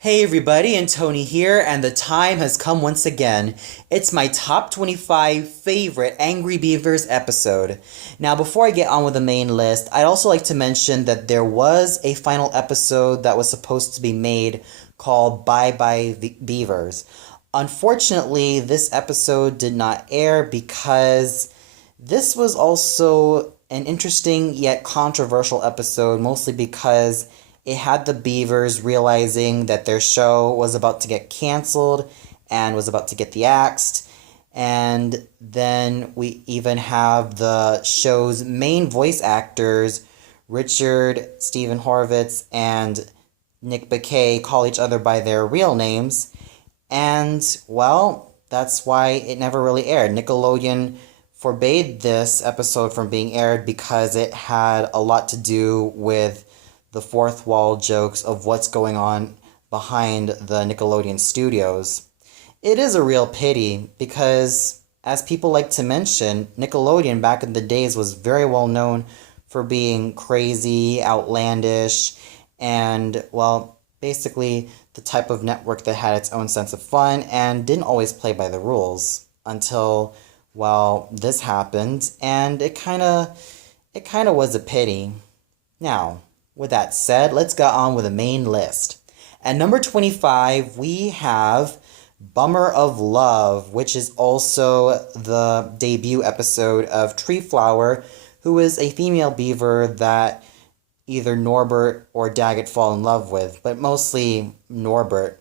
Hey everybody, and Tony here, and the time has come once again. It's my top 25 favorite Angry Beavers episode. Now, before I get on with the main list, I'd also like to mention that there was a final episode that was supposed to be made called Bye Bye Beavers. Unfortunately, this episode did not air because this was also an interesting yet controversial episode, mostly because it had the Beavers realizing that their show was about to get canceled and was about to get the axed. And then we even have the show's main voice actors, Richard, Stephen Horvitz, and Nick Bakay, call each other by their real names. And, well, that's why it never really aired. Nickelodeon forbade this episode from being aired because it had a lot to do with the fourth wall jokes of what's going on behind the Nickelodeon studios. It is a real pity because, as people like to mention, Nickelodeon back in the days was very well known for being crazy, outlandish, and, well, basically the type of network that had its own sense of fun and didn't always play by the rules until, well, this happened, and it kind of was a pity. Now, with that said, let's get on with the main list. At number 25, we have Bummer of Love, which is also the debut episode of Tree Flower, who is a female beaver that either Norbert or Daggett fall in love with, but mostly Norbert.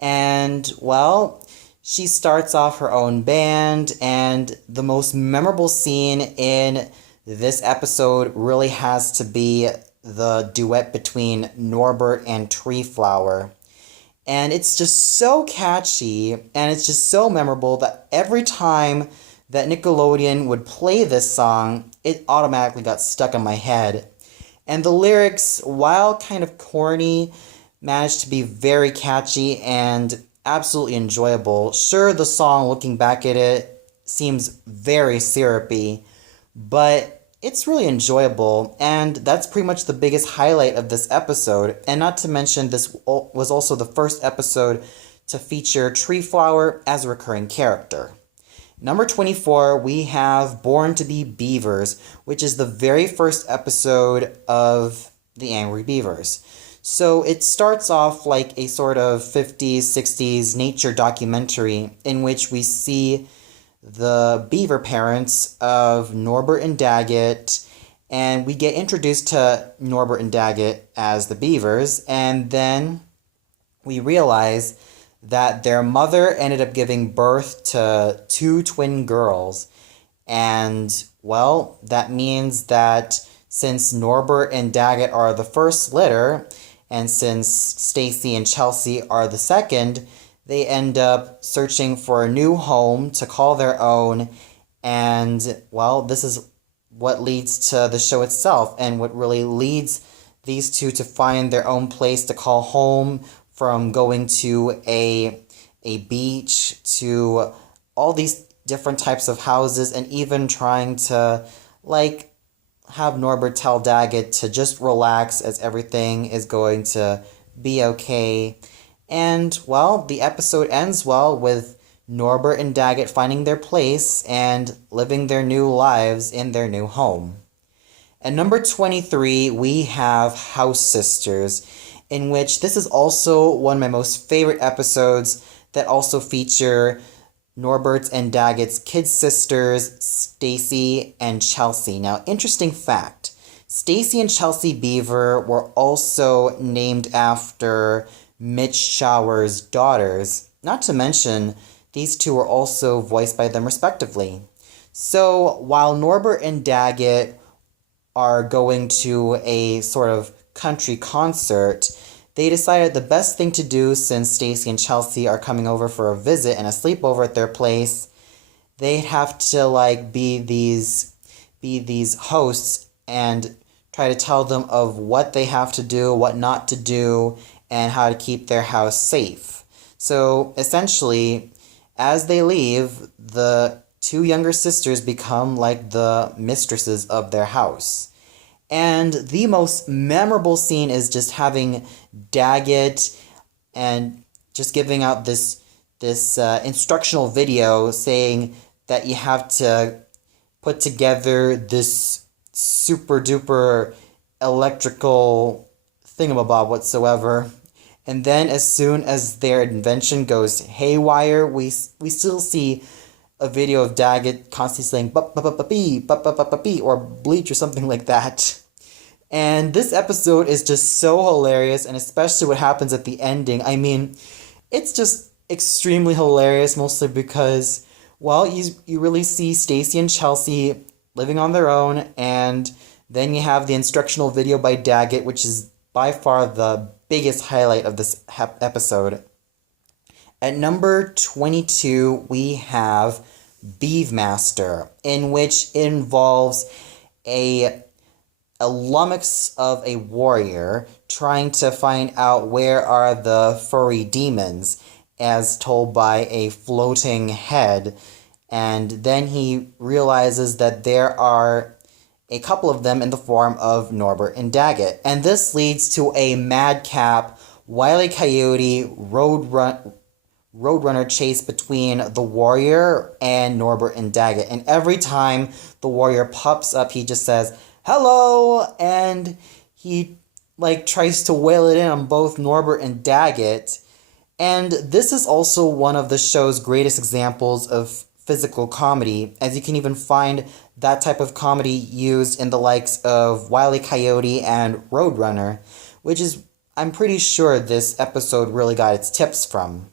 And, well, she starts off her own band, and the most memorable scene in this episode really has to be the duet between Norbert and Tree Flower. And it's just so catchy, and it's just so memorable that every time that Nickelodeon would play this song, it automatically got stuck in my head. And the lyrics, while kind of corny, managed to be very catchy and absolutely enjoyable. Sure, the song, looking back at it, seems very syrupy, but it's really enjoyable, and that's pretty much the biggest highlight of this episode. And not to mention, this was also the first episode to feature Tree Flower as a recurring character. Number 24, we have Born to be Beavers, which is the very first episode of The Angry Beavers. So it starts off like a sort of 50s, 60s nature documentary in which we see the beaver parents of Norbert and Daggett, and we get introduced to Norbert and Daggett as the Beavers, and then we realize that their mother ended up giving birth to two twin girls. And, well, that means that since Norbert and Daggett are the first litter, and since Stacy and Chelsea are the second, they end up searching for a new home to call their own, and, well, this is what leads to the show itself, and what really leads these two to find their own place to call home, from going to a beach to all these different types of houses, and even trying to, like, have Norbert tell Daggett to just relax as everything is going to be okay. And, well, the episode ends well with Norbert and Daggett finding their place and living their new lives in their new home. At number 23, we have House Sisters, in which this is also one of my most favorite episodes that also feature Norbert's and Daggett's kid sisters, Stacy and Chelsea. Now, interesting fact, Stacy and Chelsea Beaver were also named after Mitch Shower's daughters. Not to mention, these two were also voiced by them respectively. So, while Norbert and Daggett are going to a sort of country concert, they decided the best thing to do, since Stacy and Chelsea are coming over for a visit and a sleepover at their place, they'd have to, like, be these hosts and try to tell them of what they have to do, what not to do, and how to keep their house safe. So, essentially, as they leave, the two younger sisters become like the mistresses of their house. And the most memorable scene is just having Daggett and just giving out this instructional video saying that you have to put together this super duper electrical thingamabob whatsoever. And then as soon as their invention goes haywire, we still see a video of Daggett constantly saying "bee," or bleach or something like that. And this episode is just so hilarious, and especially what happens at the ending. I mean, it's just extremely hilarious, mostly because, well, you really see Stacy and Chelsea living on their own, and then you have the instructional video by Daggett, which is by far the biggest highlight of this episode. At number 22, we have Beavemaster, in which it involves a lummox of a warrior trying to find out where are the furry demons, as told by a floating head, and then he realizes that there are a couple of them in the form of Norbert and Daggett, and this leads to a madcap Wile E. Coyote roadrunner chase between the warrior and Norbert and Daggett, and every time the warrior pops up, he just says hello, and he tries to whale it in on both Norbert and Daggett. And this is also one of the show's greatest examples of physical comedy, as you can even find that type of comedy used in the likes of Wile E. Coyote and Roadrunner, which is, I'm pretty sure, this episode really got its tips from.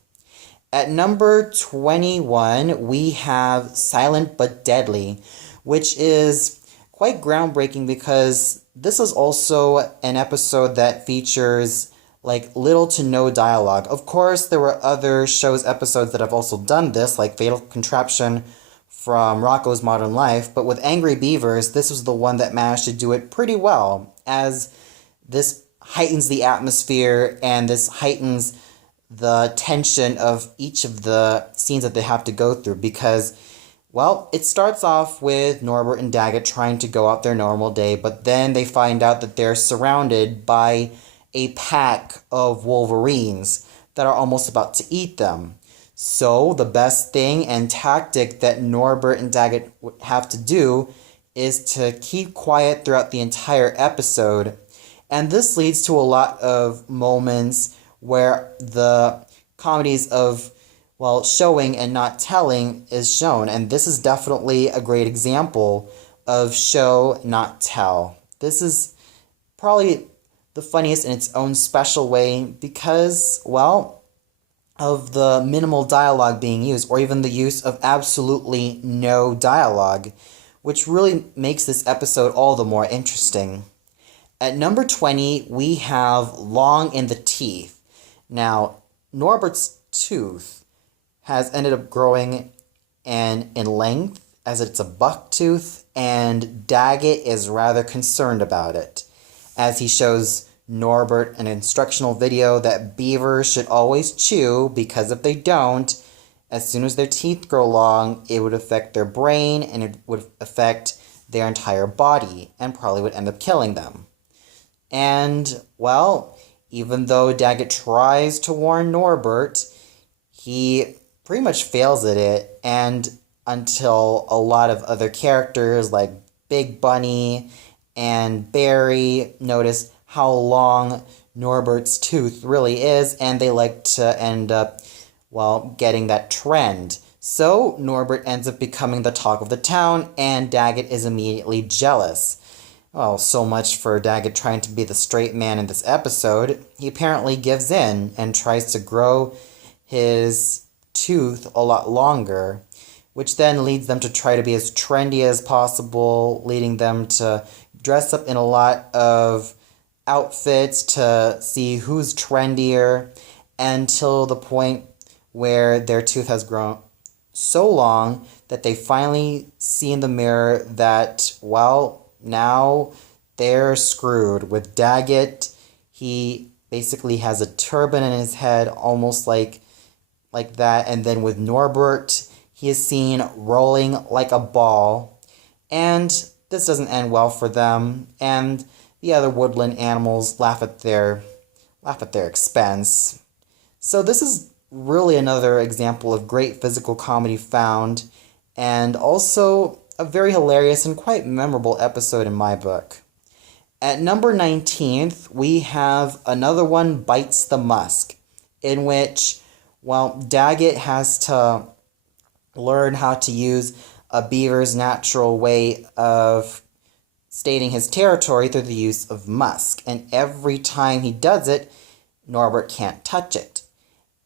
At number 21, we have Silent But Deadly, which is quite groundbreaking because this is also an episode that features little to no dialogue. Of course, there were other shows episodes that have also done this, like Fatal Contraption from Rocko's Modern Life, but with Angry Beavers, this was the one that managed to do it pretty well, as this heightens the atmosphere and this heightens the tension of each of the scenes that they have to go through, because, well, it starts off with Norbert and Daggett trying to go out their normal day, but then they find out that they're surrounded by a pack of wolverines that are almost about to eat them. So the best thing and tactic that Norbert and Daggett would have to do is to keep quiet throughout the entire episode. And this leads to a lot of moments where the comedies of, well, showing and not telling is shown. And this is definitely a great example of show, not tell. This is probably the funniest in its own special way because, well, of the minimal dialogue being used, or even the use of absolutely no dialogue, which really makes this episode all the more interesting. At number 20, we have Long in the Teeth. Now, Norbert's tooth has ended up growing in length, as it's a buck tooth, and Daggett is rather concerned about it, as he shows Norbert an instructional video that beavers should always chew, because if they don't, as soon as their teeth grow long, it would affect their brain and it would affect their entire body and probably would end up killing them. And, well, even though Daggett tries to warn Norbert, he pretty much fails at it, and until a lot of other characters like Big Bunny and Barry notice how long Norbert's tooth really is, and they like to end up, well, getting that trend. So Norbert ends up becoming the talk of the town, and Daggett is immediately jealous. Well, so much for Daggett trying to be the straight man in this episode. He apparently gives in and tries to grow his tooth a lot longer, which then leads them to try to be as trendy as possible, leading them to dress up in a lot of outfits to see who's trendier, until the point where their tooth has grown so long that they finally see in the mirror that, well, now they're screwed. With Daggett, he basically has a turban in his head, almost like that, and then with Norbert, he is seen rolling like a ball, and this doesn't end well for them, and the other woodland animals laugh at their expense. So this is really another example of great physical comedy found, and also a very hilarious and quite memorable episode in my book. At number 19th, we have another one, Bites the Musk, in which, well, Daggett has to learn how to use a beaver's natural way of stating his territory through the use of musk. And every time he does it, Norbert can't touch it.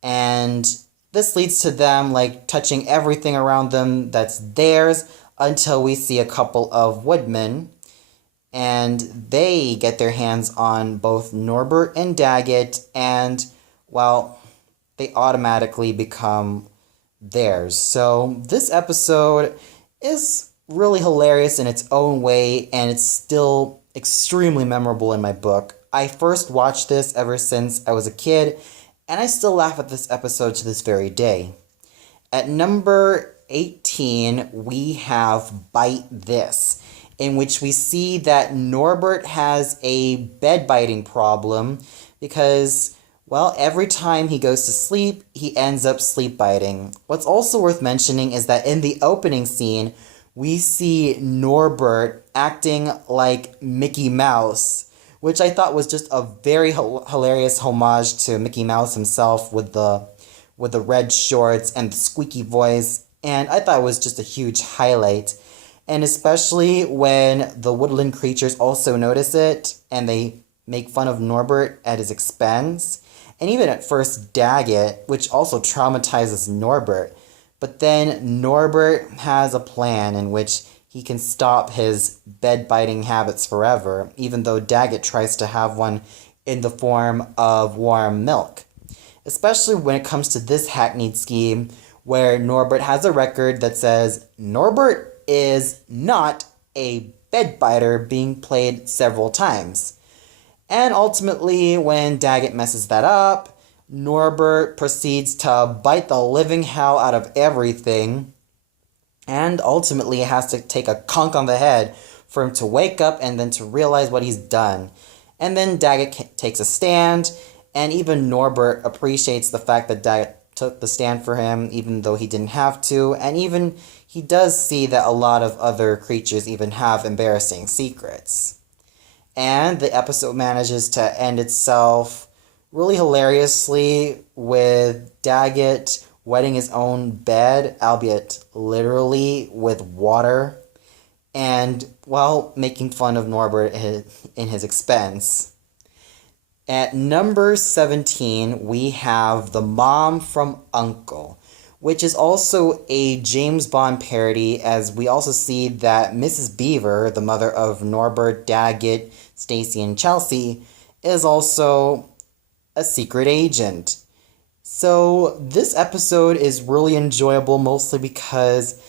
And this leads to them like touching everything around them that's theirs until we see a couple of woodmen, and they get their hands on both Norbert and Daggett, and, well, they automatically become theirs. So this episode is really hilarious in its own way, and it's still extremely memorable in my book. I first watched this ever since I was a kid, and I still laugh at this episode to this very day. At number 18, we have Bite This, in which we see that Norbert has a bed biting problem because, well, every time he goes to sleep, he ends up sleep biting. What's also worth mentioning is that in the opening scene, we see Norbert acting like Mickey Mouse, which I thought was just a very hilarious homage to Mickey Mouse himself with the red shorts and the squeaky voice, and I thought it was just a huge highlight. And especially when the woodland creatures also notice it and they make fun of Norbert at his expense. And even at first Daggett, which also traumatizes Norbert. But then Norbert has a plan in which he can stop his bed-biting habits forever, even though Daggett tries to have one in the form of warm milk. Especially when it comes to this hackneyed scheme where Norbert has a record that says Norbert is not a bed biter being played several times. And ultimately, when Daggett messes that up, Norbert proceeds to bite the living hell out of everything, and ultimately has to take a conk on the head for him to wake up and then to realize what he's done. And then Daggett takes a stand, and even Norbert appreciates the fact that Daggett took the stand for him, even though he didn't have to, and even he does see that a lot of other creatures even have embarrassing secrets. And the episode manages to end itself really hilariously with Daggett wetting his own bed, albeit literally with water, and, well, making fun of Norbert in his expense. At number 17, we have The Mom from U.N.C.L.E, which is also a James Bond parody, as we also see that Mrs. Beaver, the mother of Norbert, Daggett, Stacy, and Chelsea, is also a secret agent. So this episode is really enjoyable, mostly because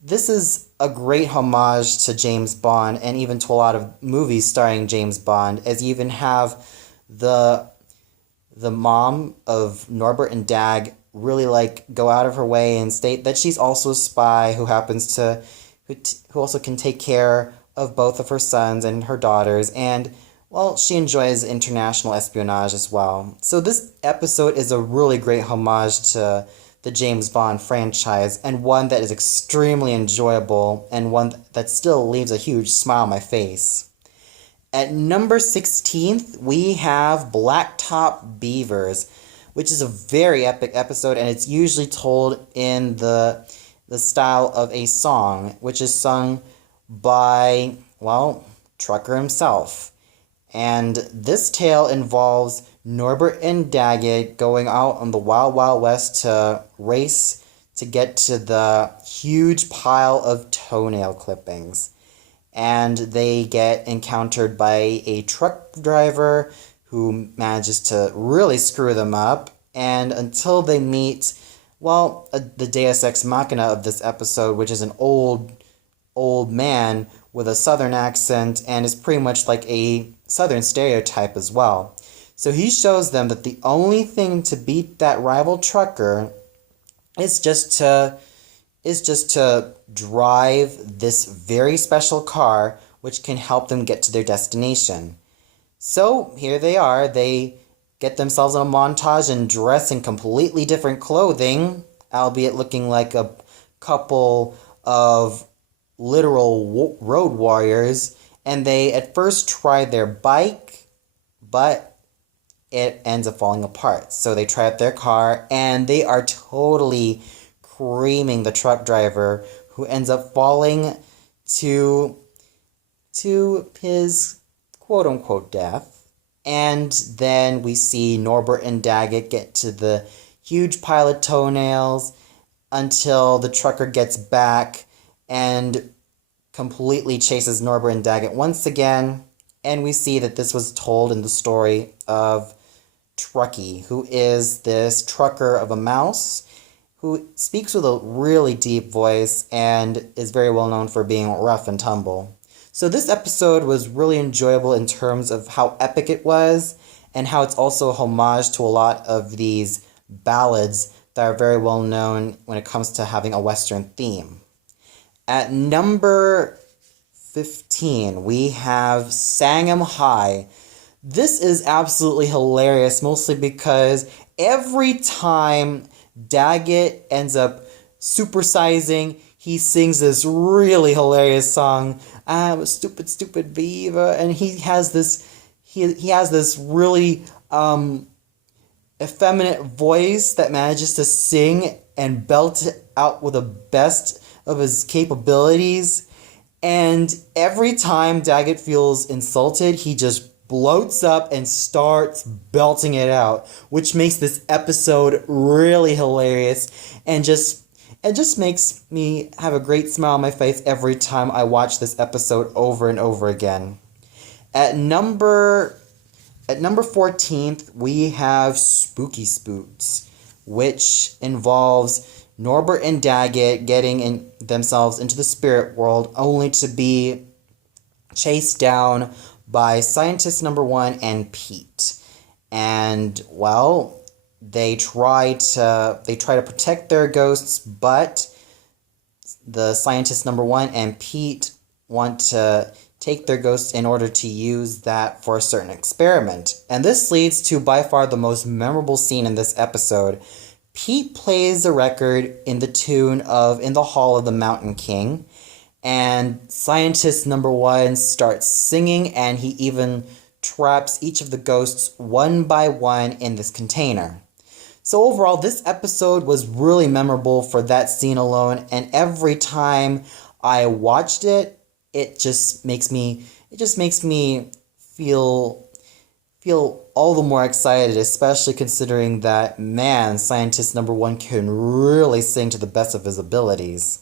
this is a great homage to James Bond, and even to a lot of movies starring James Bond, as you even have the mom of Norbert and Dag really go out of her way and state that she's also a spy who happens to who also can take care of both of her sons and her daughters, and, well, she enjoys international espionage as well. So this episode is a really great homage to the James Bond franchise, and one that is extremely enjoyable, and one that still leaves a huge smile on my face. At number 16th, we have Blacktop Beavers, which is a very epic episode, and it's usually told in the style of a song, which is sung by, well, Trucker himself. And this tale involves Norbert and Daggett going out on the Wild Wild West to race to get to the huge pile of toenail clippings. And they get encountered by a truck driver who manages to really screw them up, and until they meet, well, the Deus Ex Machina of this episode, which is an old man with a southern accent, and is pretty much like a southern stereotype as well. So he shows them that the only thing to beat that rival trucker is just to drive this very special car, which can help them get to their destination. So here they are. They get themselves in a montage and dress in completely different clothing, albeit looking like a couple of literal road warriors. And they at first try their bike, but it ends up falling apart. So they try out their car, and they are totally creaming the truck driver, who ends up falling to his quote-unquote death. And then we see Norbert and Daggett get to the huge pile of toenails until the trucker gets back and completely chases Norbert and Daggett once again. And we see that this was told in the story of Trucky, who is this trucker of a mouse who speaks with a really deep voice and is very well known for being rough and tumble. So this episode was really enjoyable in terms of how epic it was, and how it's also a homage to a lot of these ballads that are very well known when it comes to having a Western theme. At number 15, we have Sang 'Em High. This is absolutely hilarious, mostly because every time Daggett ends up supersizing, he sings this really hilarious song, I'm a stupid, stupid beaver, and he has this really effeminate voice that manages to sing and belt it out with the best of his capabilities. And every time Daggett feels insulted, he just bloats up and starts belting it out, which makes this episode really hilarious, and it just makes me have a great smile on my face every time I watch this episode over and over again. At number 14th, we have Spooky Spoots, which involves Norbert and Daggett getting themselves into the spirit world, only to be chased down by Scientist Number 1 and Pete. And, well, they try to protect their ghosts, but the Scientist Number 1 and Pete want to take their ghosts in order to use that for a certain experiment. And this leads to by far the most memorable scene in this episode. Pete plays a record in the tune of In the Hall of the Mountain King, and Scientist Number 1 starts singing, and he even traps each of the ghosts one by one in this container. So overall, this episode was really memorable for that scene alone, and every time I watched it, it just makes me feel all the more excited, especially considering that, man, Scientist Number 1 can really sing to the best of his abilities.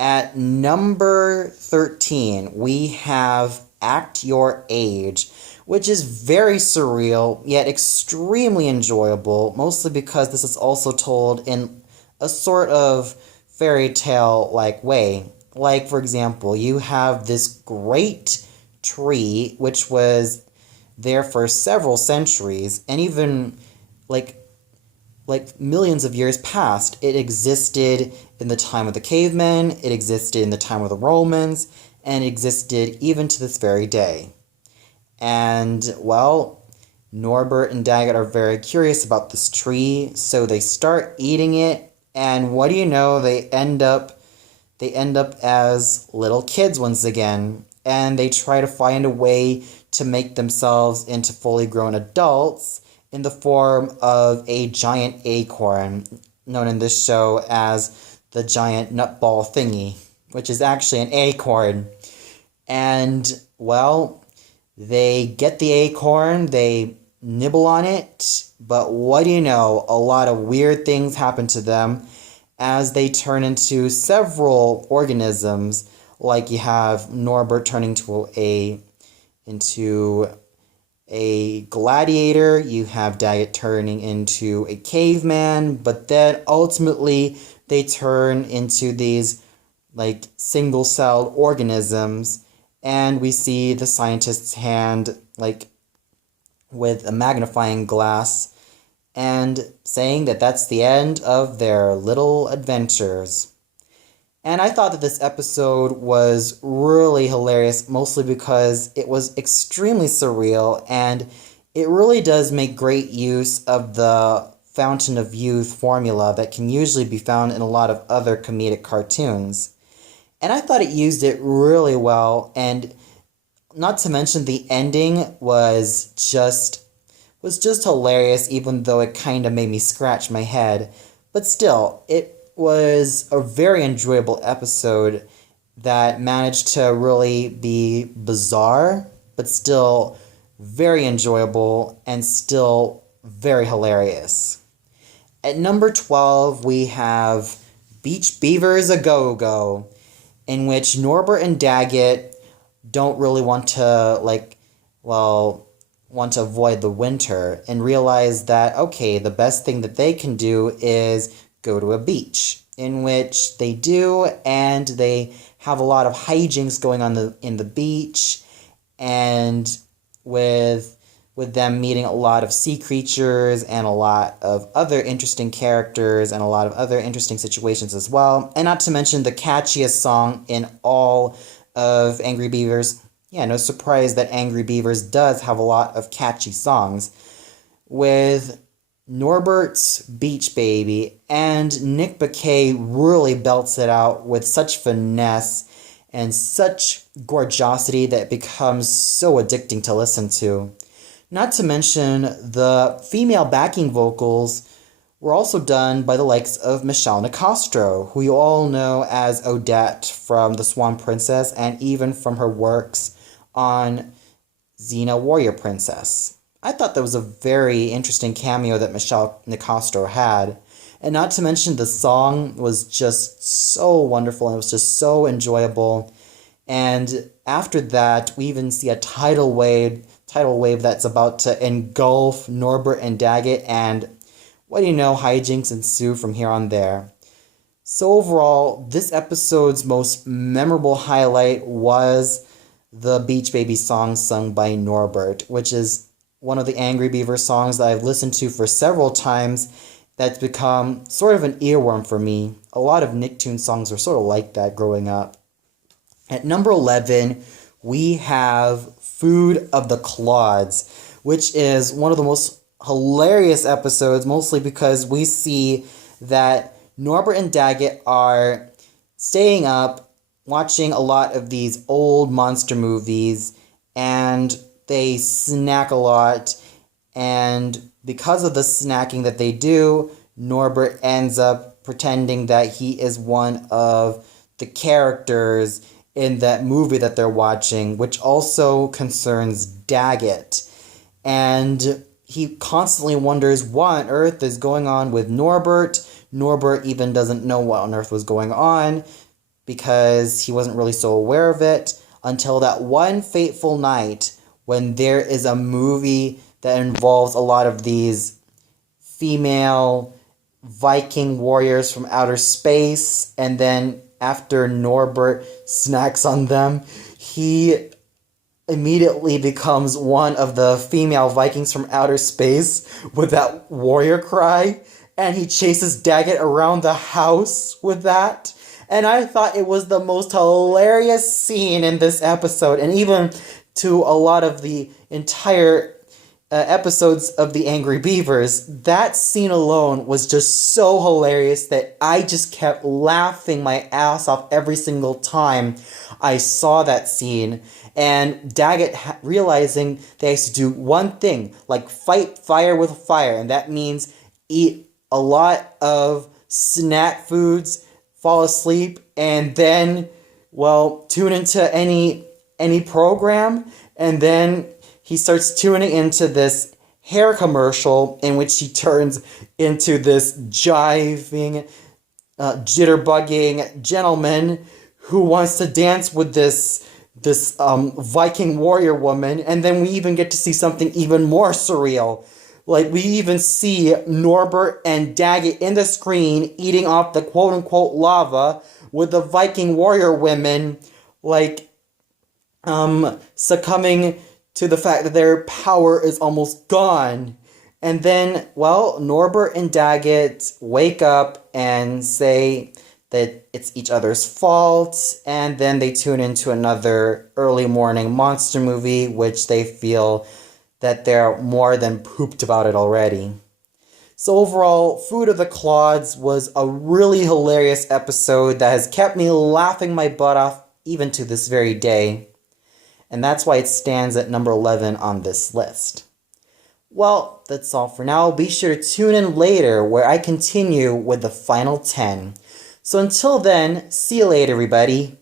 At number 13, we have Act Your Age, which is very surreal, yet extremely enjoyable, mostly because this is also told in a sort of fairy tale-like way. Like, for example, you have this great tree, which was there for several centuries, and even like millions of years past. It existed in the time of the cavemen, it existed in the time of the Romans, and it existed even to this very day. And, well, Norbert and Daggett are very curious about this tree, so they start eating it, and what do you know, they end up as little kids once again, and they try to find a way to make themselves into fully grown adults in the form of a giant acorn, known in this show as the giant nutball thingy, which is actually an acorn. And, well, they get the acorn, they nibble on it, but what do you know, a lot of weird things happen to them as they turn into several organisms, like you have Norbert turning into a gladiator, you have Daggett turning into a caveman, but then ultimately they turn into these like single-celled organisms, and we see the scientist's hand like with a magnifying glass and saying that that's the end of their little adventures. And I thought that this episode was really hilarious, mostly because it was extremely surreal, and It really does make great use of the Fountain of Youth formula that can usually be found in a lot of other comedic cartoons. And I thought it used it really well, and not to mention the ending was just hilarious, even though it kind of made me scratch my head. But still, it was a very enjoyable episode that managed to really be bizarre, but still very enjoyable and still very hilarious. At number 12, we have Beach Beavers A Go Go, in which Norbert and Daggett don't really want to, want to avoid the winter and realize that, okay, the best thing that they can do is go to a beach, in which they do, and they have a lot of hijinks going on in the beach, and with them meeting a lot of sea creatures and a lot of other interesting characters and a lot of other interesting situations as well. And not to mention the catchiest song in all of Angry Beavers. Yeah, no surprise that Angry Beavers does have a lot of catchy songs. With Norbert's Beach Baby, and Nick Bakay really belts it out with such finesse and such gorgeosity that it becomes so addicting to listen to. Not to mention the female backing vocals were also done by the likes of Michelle Nicastro, who you all know as Odette from The Swan Princess and even from her works on Xena Warrior Princess. I thought that was a very interesting cameo that Michelle Nicastro had. And not to mention the song was just so wonderful and it was just so enjoyable. And after that, we even see a tidal wave that's about to engulf Norbert and Daggett, and what do you know, hijinks ensue from here on there. So overall, this episode's most memorable highlight was the Beach Baby song sung by Norbert, which is one of the Angry Beaver songs that I've listened to for several times that's become sort of an earworm for me. A lot of Nicktoons songs were sort of like that growing up. At number 11, we have Food of the Clods, which is one of the most hilarious episodes, mostly because we see that Norbert and Daggett are staying up, watching a lot of these old monster movies, and they snack a lot, and because of the snacking that they do, Norbert ends up pretending that he is one of the characters in that movie that they're watching, which also concerns Daggett. And he constantly wonders what on earth is going on with Norbert. Norbert even doesn't know what on earth was going on because he wasn't really so aware of it until that one fateful night when there is a movie that involves a lot of these female Viking warriors from outer space, and then after Norbert snacks on them, he immediately becomes one of the female Vikings from outer space with that warrior cry, and he chases Daggett around the house with that. And I thought it was the most hilarious scene in this episode, and even to a lot of the entire episodes of the Angry Beavers, that scene alone was just so hilarious that I just kept laughing my ass off every single time I saw that scene. And Daggett realizing they has to do one thing, like fight fire with fire, and that means eat a lot of snack foods, fall asleep, and then, well, tune into any program, and then he starts tuning into this hair commercial in which he turns into this jiving, jitterbugging gentleman who wants to dance with this Viking warrior woman. And then we even get to see something even more surreal. Like, we even see Norbert and Daggett in the screen eating off the quote-unquote lava with the Viking warrior women, succumbing to the fact that their power is almost gone. And then, well, Norbert and Daggett wake up and say that it's each other's fault, and then they tune into another early morning monster movie, which they feel that they're more than pooped about it already. So overall, Food of the Clods was a really hilarious episode that has kept me laughing my butt off even to this very day. And that's why it stands at number 11 on this list. Well, that's all for now. Be sure to tune in later where I continue with the final 10. So until then, see you later everybody.